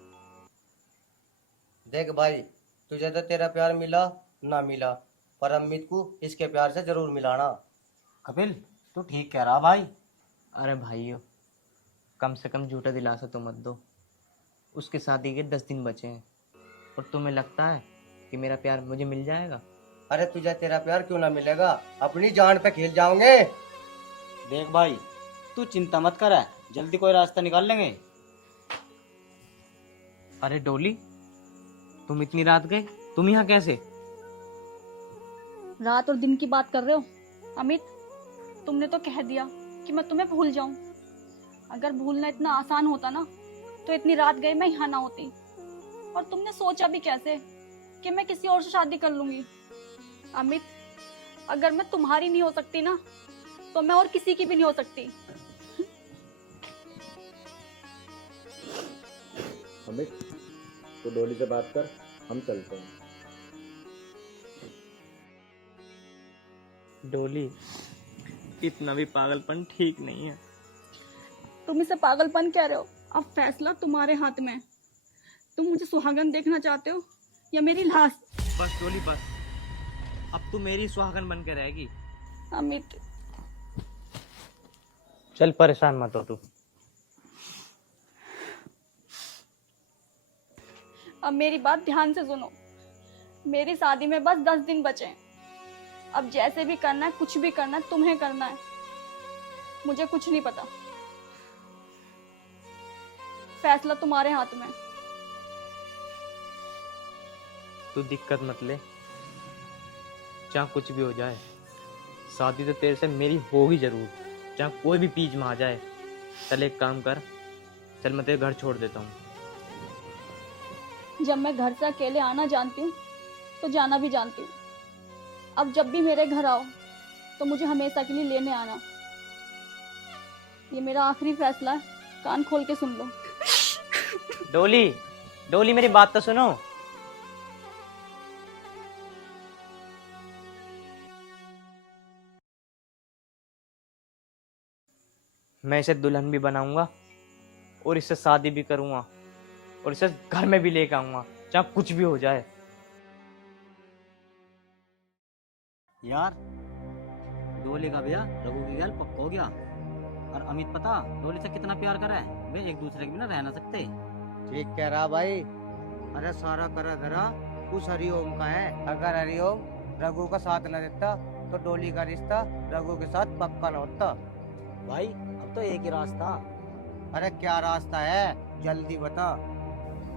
देख भाई, तुझे तो तेरा प्यार मिला ना मिला, पर अमित को इसके प्यार से जरूर मिलाना। कपिल, तू ठीक कह रहा भाई। अरे भाइयों, कम से कम झूठा दिलासा तो मत दो। उसकी शादी के 10 दिन बचे हैं और तुम्हें लगता है कि मेरा प्यार मुझे मिल जाएगा? अरे तुझे तेरा प्यार क्यों ना मिलेगा, अपनी जान पे खेल जाओगे। देख भाई, तू चिंता मत कर, जल्दी कोई रास्ता निकाल लेंगे। अरे डोली, तुम इतनी रात गए, तुम यहाँ कैसे? रात और दिन की बात कर रहे हो? अमित, तुमने तो कह दिया कि मैं तुम्हें भूल जाऊं। अगर भूलना इतना आसान होता ना तो इतनी रात गए मैं यहाँ ना होती। और तुमने सोचा भी कैसे कि मैं किसी और से शादी कर लूंगी? अमित, अगर मैं तुम्हारी नहीं हो सकती ना तो मैं और किसी की भी नहीं हो सकती। अमित, तो डोली से बात कर, हम चलते हैं। डोली, इतना भी पागलपन ठीक नहीं है। तुम इसे पागलपन कह रहे हो? अब फैसला तुम्हारे हाथ में है। तुम मुझे सुहागन देखना चाहते हो या मेरी लाश? बस डोली बस, अब तू मेरी सुहागन बन के रहेगी। अमित, चल परेशान मत हो तू। अब मेरी बात ध्यान से सुनो। मेरी शादी में बस 10 दिन बचे हैं। अब जैसे भी करना है, कुछ भी करना है, तुम्हें करना है। मुझे कुछ नहीं पता, फैसला तुम्हारे हाथ में। तू दिक्कत मत ले, चाहे कुछ भी हो जाए, शादी तो तेरे से मेरी होगी जरूर, चाहे कोई भी बीच में आ जाए। चल एक काम कर, चल मैं तेरे घर छोड़ देता हूँ। जब मैं घर से अकेले आना जानती हूँ तो जाना भी जानती हूँ। अब जब भी मेरे घर आओ तो मुझे हमेशा के लिए लेने आना। ये मेरा आखिरी फैसला है, कान खोल के सुन लो। डोली, डोली मेरी बात तो सुनो। मैं इसे दुल्हन भी बनाऊंगा और इससे शादी भी करूंगा और इसे घर में भी लेकर आऊंगा, चाहे कुछ भी हो जाए। यार डोली का भैया रघु की गैल पक्का हो गया। और अमित पता डोली से कितना प्यार करा है, वे एक दूसरे के बिना रह ना सकते। ठीक कह रहा भाई। अरे सारा करा धरा उस हरिओम का है। अगर हरिओम रघु का साथ न देता तो डोली का रिश्ता रघु के साथ पक्का न होता। भाई अब तो एक ही रास्ता। अरे क्या रास्ता है, जल्दी बता।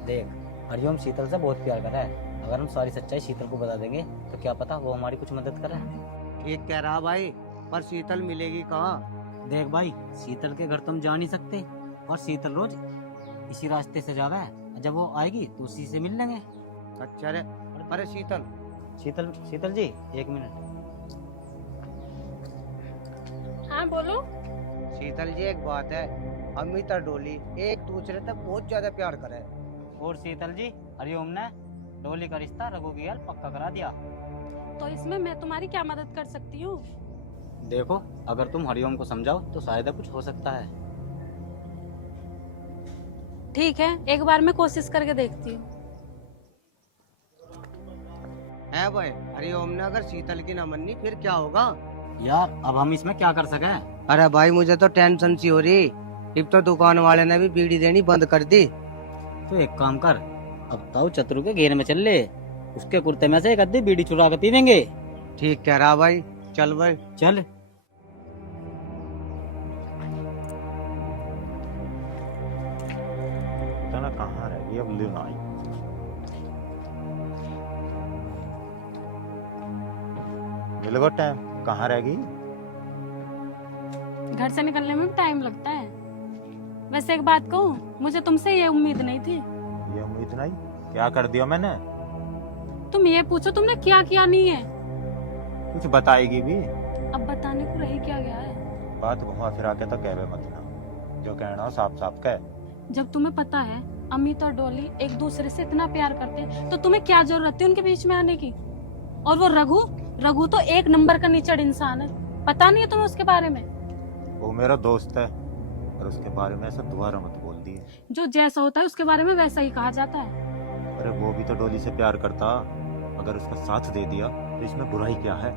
देख हरिओम शीतल से बहुत प्यार करा है, अगर हम सारी सच्चाई शीतल को बता देंगे तो क्या पता वो हमारी कुछ मदद करे। ठीक कह रहा भाई, पर शीतल मिलेगी कहाँ? देख भाई शीतल के घर तुम जा नहीं सकते, और शीतल रोज इसी रास्ते से जावा है, जब वो आएगी तो उसी से मिल लेंगे। अच्छा रे। अरे शीतल शीतल शीतल जी एक मिनट। हाँ बोलो। शीतल जी एक बात है, अमित और डोली एक दूसरे से बहुत ज्यादा प्यार करे। और शीतल जी हरिओम ने डोली का रिश्ता रघु की गैल पक्का करा दिया। तो इसमें मैं तुम्हारी क्या मदद कर सकती हूँ? देखो अगर तुम हरिओम को समझाओ तो शायद कुछ हो सकता है। ठीक है, एक बार मैं कोशिश करके देखती हूँ। है भाई, हरिओम ने अगर शीतल की न मानी फिर क्या होगा? यार अब हम इसमें क्या कर सके? अरे भाई मुझे तो टेंशन सी हो रही। अब तो दुकान वाले ने भी बीड़ी देनी बंद कर दी। तो एक काम कर, अब ताऊ चतुर के घेर में चल ले, उसके कुर्ते में से एक अद्धी बीड़ी चुरा के पी लेंगे। ठीक कह रहा भाई, चल भाई चल। पता ना कहाँ रह गई अब लुनाई। मिल गया टाइम, कहाँ रह गई? घर से निकलने में भी टाइम लगता है। वैसे एक बात कहूँ, मुझे तुमसे ये उम्मीद नहीं थी। ये उम्मीद नहीं? क्या कर दिया मैंने? तुम ये पूछो तुमने क्या किया नहीं है। कुछ बताएगी भी? अब बताने को रह क्या गया है। बात घुमा फिरा के तो कहवे मत ना, जो कहना हो साफ साफ कह। जब तुम्हें पता है अमित और डोली एक दूसरे से इतना प्यार करते हैं, तो तुम्हें क्या जरूरत है उनके बीच में आने की? और वो रघु, रघु तो एक नंबर का निचड़ इंसान है। पता नहीं है तुम्हें उसके बारे में? वो मेरा दोस्त है, और उसके बारे में ऐसा दोबारा मत बोल दिए। जो जैसा होता है उसके बारे में वैसा ही कहा जाता है। अरे वो भी तो डोली से प्यार करता, अगर उसका साथ दे दिया तो इसमें बुराई क्या है?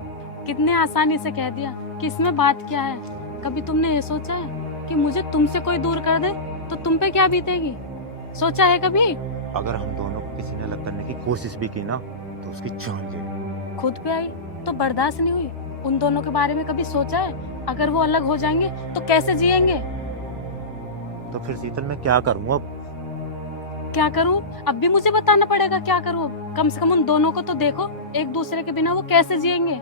कितने आसानी से कह दिया कि इसमें बात क्या है। कभी तुमने ये सोचा है कि मुझे तुमसे कोई दूर कर दे तो तुम पे क्या बीतेगी? सोचा है कभी? अगर हम दोनों को किसी ने अलग करने की कोशिश भी की ना तो उसकी जान ले। खुद पे आई तो बर्दाश्त नहीं हुई। उन दोनों के बारे में कभी सोचा है अगर वो अलग हो जाएंगे तो कैसे जिएंगे? तो फिर शीतल मैं क्या करूँ अब? क्या करूं? अब भी मुझे बताना पड़ेगा क्या करूं? कम से कम उन दोनों को तो देखो, एक दूसरे के बिना वो कैसे जिएंगे।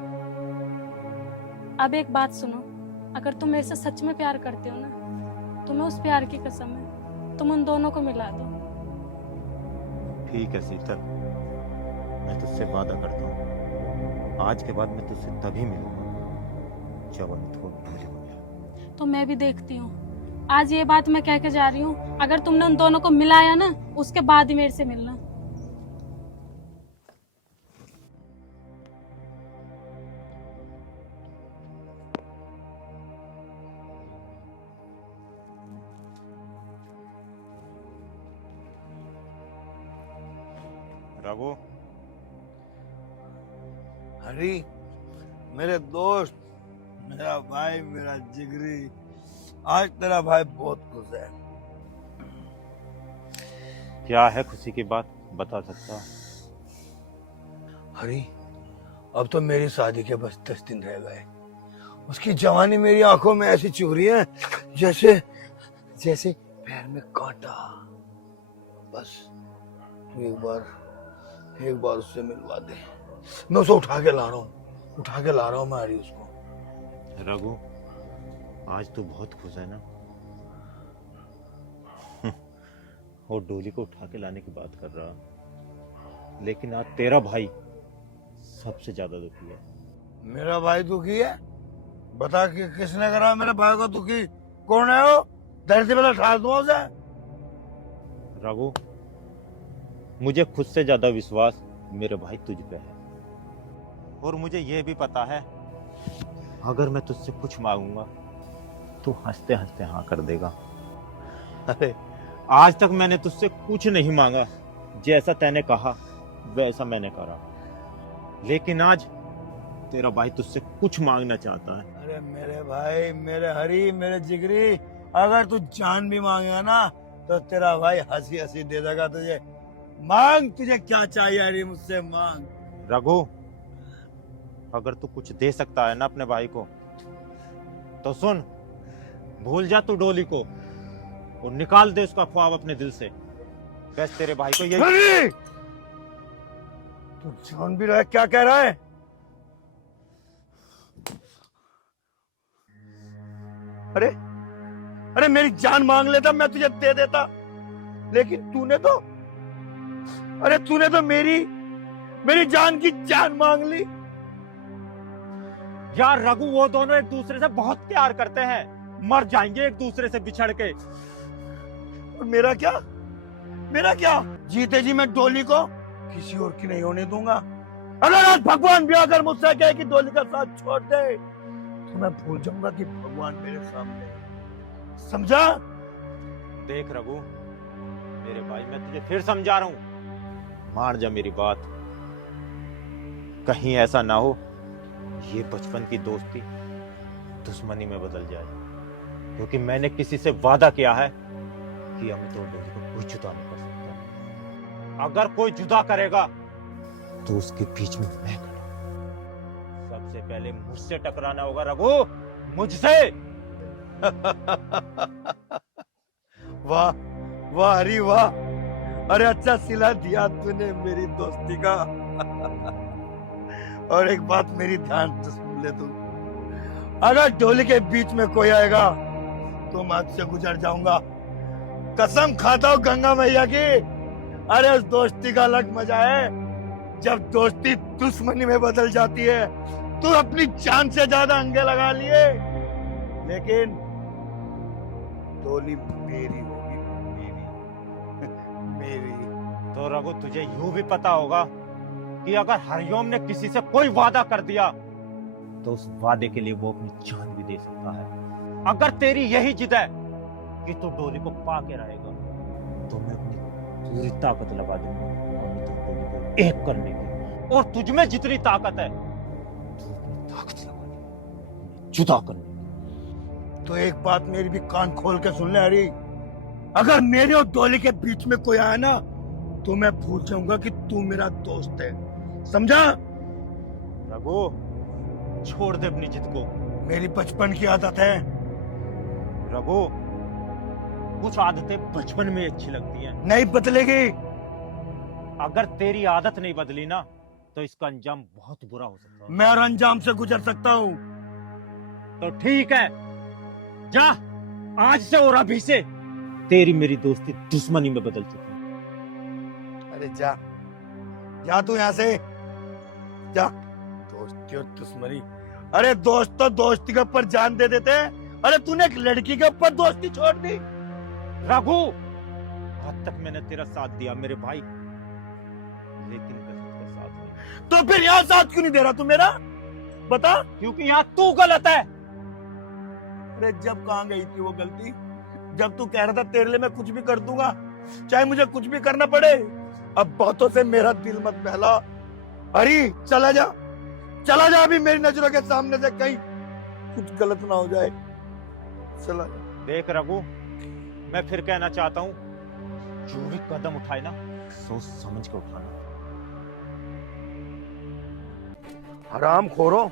अब एक बात सुनो, अगर तुम मेरे से सच में प्यार करते हो ना, तुम्हें उस प्यार की कसम है, तुम उन दोनों को मिला दो। ठीक है शीतल, मैं तुझसे वादा करता हूँ, आज के बाद मैं तुझसे तभी मिलूंगा जब अमित को भूल जाऊंगा। तो मैं भी देखती हूँ। आज ये बात मैं कह के जा रही हूँ, अगर तुमने उन दोनों को मिलाया ना, उसके बाद ही मेरे से मिलना। रघु, हरी मेरे दोस्त, मेरा भाई, मेरा जिगरी, आज तेरा भाई बहुत खुश है। क्या है खुशी की बात, बता सकता? हरी, अब तो मेरी शादी के बस 10 दिन रह गए। उसकी जवानी मेरी आंखों में ऐसी चुभ रही है जैसे जैसे पैर में कांटा। बस तू एक बार उससे मिलवा दे। मैं उसे उठा के ला रहा हूँ मैं हरी उसको। रघु, आज तू बहुत खुश है ना? और डोली को उठा के लाने की बात कर रहा, लेकिन आज तेरा भाई सबसे ज्यादा दुखी है। मेरा भाई दुखी है? बता कि किसने करा मेरे भाई को दुखी? कौन है वो? धरती पे ठाल दूं उसे। रघु, मुझे खुद से ज्यादा विश्वास मेरे भाई तुझ पे है, और मुझे यह भी पता है अगर मैं तुझसे कुछ मांगूंगा तो हंसते हंसते हाँ कर देगा। अरे आज तक मैंने तुझसे कुछ नहीं मांगा, जैसा तैने कहा वैसा मैंने करा, लेकिन आज तेरा भाई तुझसे कुछ मांगना चाहता है। अरे मेरे भाई, मेरे हरी, मेरे जिगरी, अगर तू जान भी मांगेगा ना तो तेरा भाई हंसी हंसी दे देगा तुझे। मांग, तुझे क्या चाहिए हरी, मुझसे मांग। रघु, अगर तू कुछ दे सकता है ना अपने भाई को तो सुन, भूल जा तू डोली को और निकाल दे उसका ख्वाब अपने दिल से। बस तेरे भाई को यही। हरी! तू जान भी रहा है क्या कह रहा है? अरे अरे मेरी जान मांग लेता मैं तुझे दे देता, लेकिन तूने तो मेरी जान की जान मांग ली। यार रघु, वो दोनों एक दूसरे से बहुत प्यार करते हैं, मर जाएंगे एक दूसरे से बिछड़ के। और मेरा क्या? जीते जी मैं डोली को किसी और की नहीं होने दूंगा। अगर आज भगवान भी अगर मुझसे कहे कि डोली का साथ छोड़ दे तो मैं भूल जाऊंगा कि भगवान मेरे सामने, समझा? देख रघु, मेरे भाई, मैं तुझे फिर समझा रहा हूं, मान जा मेरी बात। कहीं ऐसा ना हो ये बचपन की दोस्ती दुश्मनी में बदल जाए, क्योंकि मैंने किसी से वादा किया है कि अमित और डोली को कोई जुदा नहीं कर सकता। अगर कोई जुदा करेगा तो उसके बीच में मैं खड़ा हूं। सबसे पहले मुझसे टकराना होगा रघु, मुझसे। वाह वाह हरी वाह, अरे अच्छा सिला दिया तूने मेरी दोस्ती का। और एक बात मेरी ध्यान से सुन ले तू, अगर डोली के बीच में कोई आएगा तो मैं से गुजर जाऊंगा। कसम खाता हूँ गंगा मैया की। अरे उस दोस्ती का अलग मजा है जब दोस्ती दुश्मनी में बदल जाती है। तू अपनी जान से ज्यादा अंगे लगा लिए, लेकिन डोली मेरी होगी, मेरी। तो रघु, तुझे यूं भी पता होगा कि अगर हरिओम ने किसी से कोई वादा कर दिया तो उस वादे के लिए वो अपनी जान भी दे सकता है। अगर तेरी यही जिद है कि तू डोली को पाके रहेगा तो मैं अपनी पूरी ताकत लगा दूंगा अमित और डोली को एक करने की, और तुझ में जितनी ताकत है तू अपनी ताकत लगा दे जुदा करने की। तो एक बात मेरी भी कान खोल के सुन ले हरी, अगर मेरे और डोली के बीच में कोई आया ना तो मैं भूल जाऊंगा कि तू मेरा दोस्त है, समझा? रघु, छोड़ दे अपनी जिद को। मेरी बचपन की आदत है। रघु, कुछ आदतें बचपन में अच्छी लगती हैं, नहीं बदलेगी। अगर तेरी आदत नहीं बदली ना तो इसका अंजाम बहुत बुरा हो सकता है। मैं और अंजाम से गुजर सकता हूँ। तो ठीक है, जा, आज से और अभी से तेरी मेरी दोस्ती दुश्मनी में बदल चुकी है। अरे जा तू यहाँ से जा। दोस्ती और दुश्मनी, अरे दोस्त तो दोस्ती के ऊपर जान दे देते हैं। अरे तूने एक लड़की के ऊपर दोस्ती छोड़ दी। रघु, आज तक मैंने तेरा साथ दिया मेरे भाई, लेकिन गलत का साथ नहीं। तो फिर यहाँ साथ क्यों नहीं दे रहा तू मेरा, बता? क्योंकि यहाँ तू गलत है। अरे जब कहाँ गई थी वो गलती, जब तू कह रहा था तेरे लिए मैं कुछ भी कर दूंगा, चाहे मुझे कुछ भी करना पड़े। अब बातों से मेरा दिल मत बहला। हरी, चला जा अभी मेरी नजरों के सामने से, कहीं कुछ गलत ना हो जाए। चला जा। देख रघु, मैं फिर कहना चाहता हूँ, जो भी कदम उठाए ना सोच समझ के उठाना। हराम खोरो,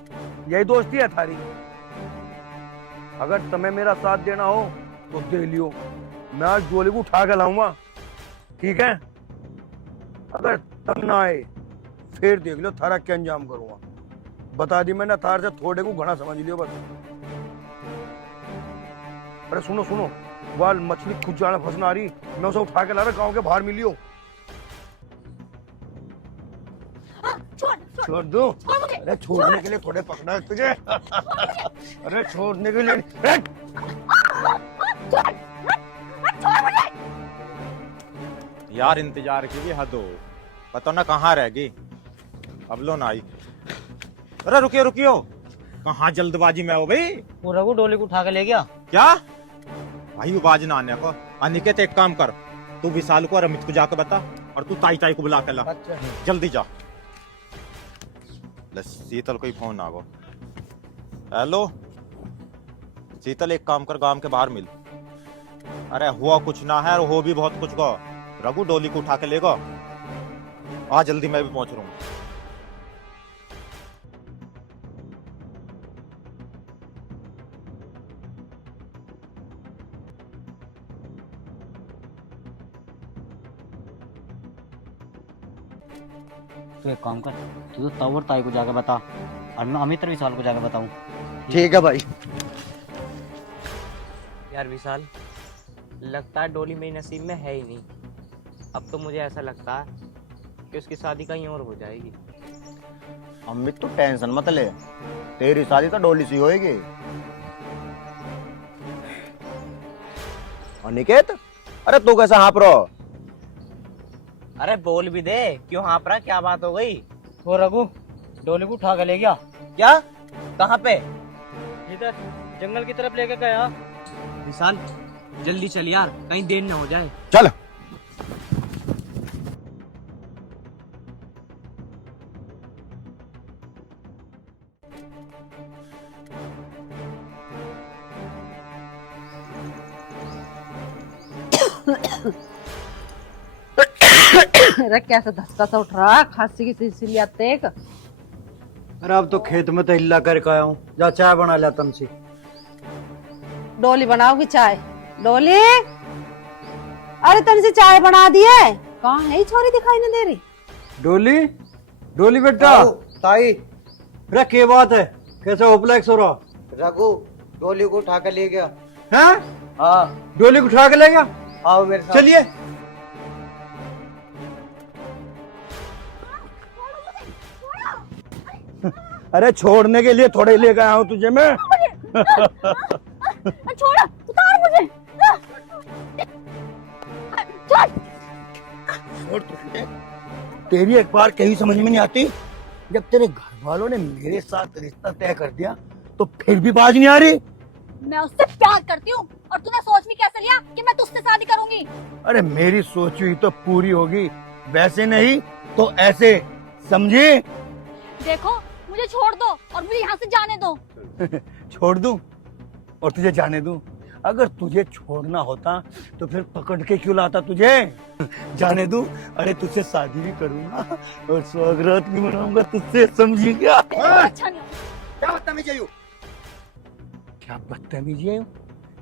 यही दोस्ती है थारी। अगर तुम्हें मेरा साथ देना हो तो दे लियो, मैं आज डोली को उठा के लाऊंगा, ठीक है? अगर तब ना आए फिर देख लो थारा क्या अंजाम करूंगा। बता दी मैंने, थार से थोड़े को घना समझ लियो बस। अरे सुनो, वाल मछली खुद जाने फंसना आ रही, मैं उसे उठा के ला रहा, गाँव के बाहर मिलियो। छोड़ दो। अरे छोड़ने के लिए थोड़े पकड़ा है तुझे। अरे छोड़ने के लिए यार इंतजार की भी हद हो, पता ना कहाँ रह गई, अब लो ना आई। अरे रुकियो रुकियो, कहाँ जल्दबाजी में हो भाई? वो रघु डोली को उठा के ले गया। क्या भाई, वो बाज ना आने को। अनिकेत एक काम कर, तू विशाल को और अमित को जाकर बता, और तू ताई ताई को बुला के ला। जल्दी जा। ले शीतल कोई फोन आ गो। हेलो शीतल, एक काम कर, गांव के बाहर मिल। अरे हुआ कुछ ना है और हो भी बहुत कुछ को। रघु डोली को उठा के लेगा, आ जल्दी, मैं भी पहुंच रहा हूँ। तो एक काम कर, तू तो तब और ताई को जाकर बता, और मैं अमित और विशाल को जाकर बताऊं। ठीक है भाई। यार विशाल, लगता है डोली मेरी नसीब में है ही नहीं। अब तो मुझे ऐसा लगता है कि उसकी शादी कहीं और हो जाएगी। अमित तो टेंशन मत ले, तेरी शादी तो डोली से होएगी। अनिकेत, अरे तू कैसा हाँप रहा? अरे बोल भी दे, क्यों हाँप रहा, क्या बात हो गई? वो रघु डोली को उठा के ले गया। क्या? कहाँ पे? इधर जंगल की तरफ लेके गया। विशाल जल्दी चल यार, कहीं देर न हो जाए। चल। अरे कैसे धक्का सा उठ रहा, खांसी की सिलसिली आते। अरे अब तो खेत में तो हिल्ला करके आया हूँ, जा चाय बना लिया तमसी। डोली बनाओगी चाय? डोली, अरे तन से चाय बना दिए। कहाँ है ये छोरी, दिखाई नहीं दे रही। डोली, डोली बेटा। ताई, अरे क्या बात है, कैसे ओपलेक्स हो रहा? रघु डोली को उठा के ले गया। हैं? हाँ, डोली को उठा के ले गया? आओ मेरे साथ। चलिए। अरे छोड़ने के लिए थोड़े लेकर आया हूँ तुझे मैं। छोड़, उतार मुझे। छोड़ तुझे। तेरी एक बार कहीं समझ में नहीं आती, जब तेरे घर वालों ने मेरे साथ रिश्ता तय कर दिया तो फिर भी बाज नहीं आ रही। मैं उससे प्यार करती हूँ, और तूने सोच भी कैसे लिया कि मैं तुझसे शादी करूंगी? अरे मेरी सोची हुई तो पूरी होगी, वैसे नहीं तो ऐसे, समझी? देखो, मुझे छोड़ दो और मुझे यहाँ से जाने दो। छोड़ दूं और तुझे जाने दूं? अगर तुझे छोड़ना होता तो फिर पकड़ के क्यों लाता तुझे? जाने दूं? अरे तुझसे शादी भी करूंगा और स्वागत भी मनाऊंगा तुझसे, समझी क्या? अच्छा नहीं। क्या बदतमीजी है? क्या बदतमीजी है?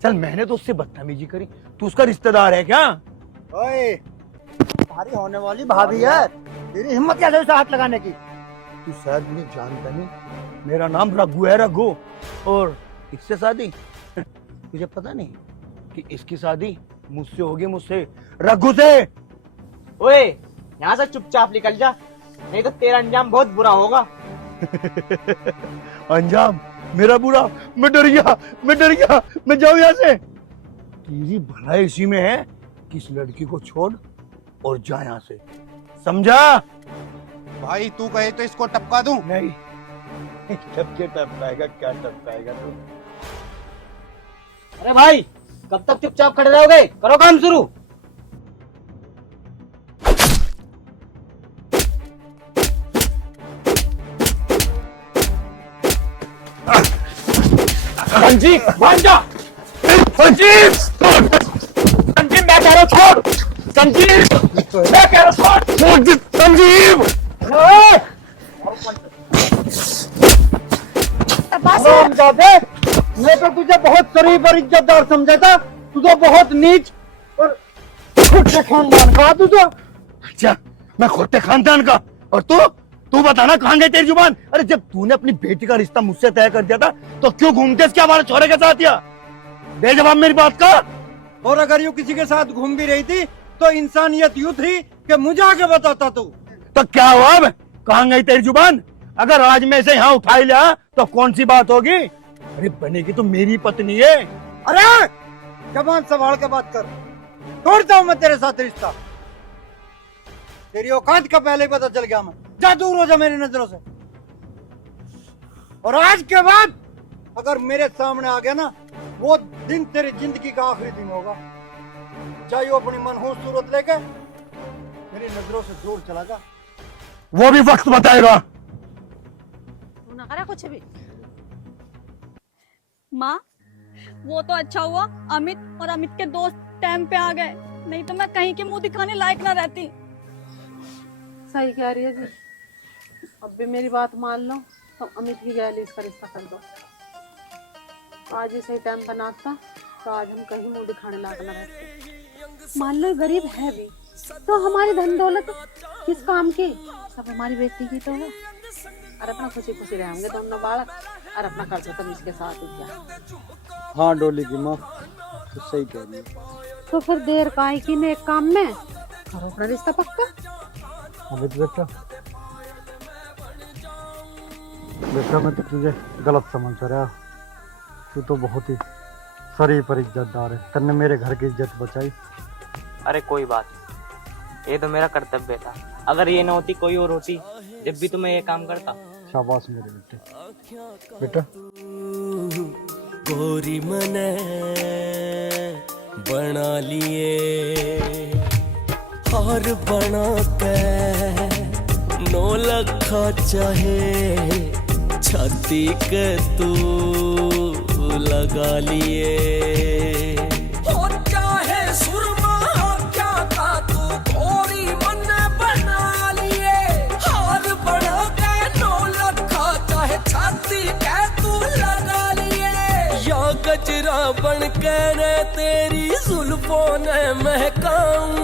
चल मैंने तो उससे बदतमीजी करी, तू उसका रिश्तेदार है क्या? ओए, तुम्हारी होने वाली भाभी है, तेरी हिम्मत कैसे उसे हाथ लगाने की? तू शायद मुझे जानता नहीं, मेरा नाम रघु है, रघु। और इससे शादी तुझे पता नहीं कि इसकी शादी मुझसे होगी, मुझसे, रघु से। ओए, यहाँ से चुपचाप निकल जा, नहीं तो तेरा अंजाम बहुत बुरा होगा। अंजाम मेरा बुरा? मैं डर गया, मैं जाऊं यहाँ से। तेरी भलाई इसी में है कि इस लड़की को छोड़ और जा यहाँ से, समझा? भाई तू कहे तो इसको टपका दूं? नहीं, टपकाएगा क्या टपकाएगा तू? अरे भाई, कब तक चुपचाप खड़े रहोगे? करो काम शुरू। संजीव, मान जा। संजीव, संजीव मैं कह रहा हूँ छोड़। संजीव, मैं कह रहा हूँ छोड़। संजीव, मैं तो तुझे बहुत शरीफ और इज्जतदार समझा था, तू तो बहुत नीच और खोटे खानदान का तू तो। अच्छा, मैं खोटे खानदान का, और तू बता ना, कहाँ गई तेरी जुबान? अरे जब तूने अपनी बेटी का रिश्ता मुझसे तय कर दिया था तो क्यों घूमते इसके हमारे छोरे के साथ? या दे जवाब मेरी बात का। और अगर यूं किसी के साथ घूम भी रही थी तो इंसानियत यूं थी कि मुझे आगे बताता तू। तो क्या हुआ अब? कहाँ गई तेरी जुबान? अगर आज मैं इसे यहाँ उठा ही लिया तो कौन सी बात होगी? अरे बनेगी तो मेरी पत्नी है। अरे जबान संभाल के बात कर, तोड़ता हूँ मैं तेरे साथ रिश्ता। तेरी औकात का पहले ही पता चल गया। मैं जा, दूर हो जा मेरी नजरों से। और आज के बाद अगर मेरे सामने आ गया ना, वो दिन तेरी जिंदगी का आखिरी दिन होगा। चाहे वो अपनी मनहूस सूरत लेके मेरी नजरों से दूर चला जा। वो भी वक्त बताएगा। तू ना करा कुछ भी। माँ, वो तो अच्छा हुआ अमित और अमित के दोस्त टाइम पे आ गए, नहीं तो मैं कहीं के मुंह दिखाने लायक ना रहती। सही कह रही है जी। अब भी मेरी बात मान लो तो अमित की गैली इसका रिश्ता कर दो। आज ही सही टाइम पर नाचता तो आज हम कहीं मुंह दिखाने लायक ना रहते। मान लो गरीब है भी तो हमारी धन दौलत किस काम की, सब हमारी बेटी की तो है। और अपना खुशी खुशी रहेंगे दोनों बालक, और अपना खर्चा तो इसके साथ ही किया। हाँ डोली की माँ, तो सही कह रही है। तो फिर देर काहे की, नेक काम में करो अपना रिश्ता पक्का। अमित बेटा, बेटा मैं तो तुझे गलत समझ रहा। तू तो बहुत ही शरीफ और इज्जतदार है। तन्ने मेरे घर की इज्जत बचाई। अरे कोई बात नहीं, ये तो मेरा कर्तव्य था। अगर ये ना होती कोई और होती, जब भी तो मैं ये काम करता। शाबाश मेरे बेटे। बेटा गोरी मने बना लिए हार बना के 9 लखा चाहे छाती के तू लगा लिए। और चाहे सुरमा क्या का तू गोरी मने बना लिए हार बना के 9 लखा चाहे छाती के तू लगा लिए। या गजरा बन के तेरी जुल्फों ने महकाऊं,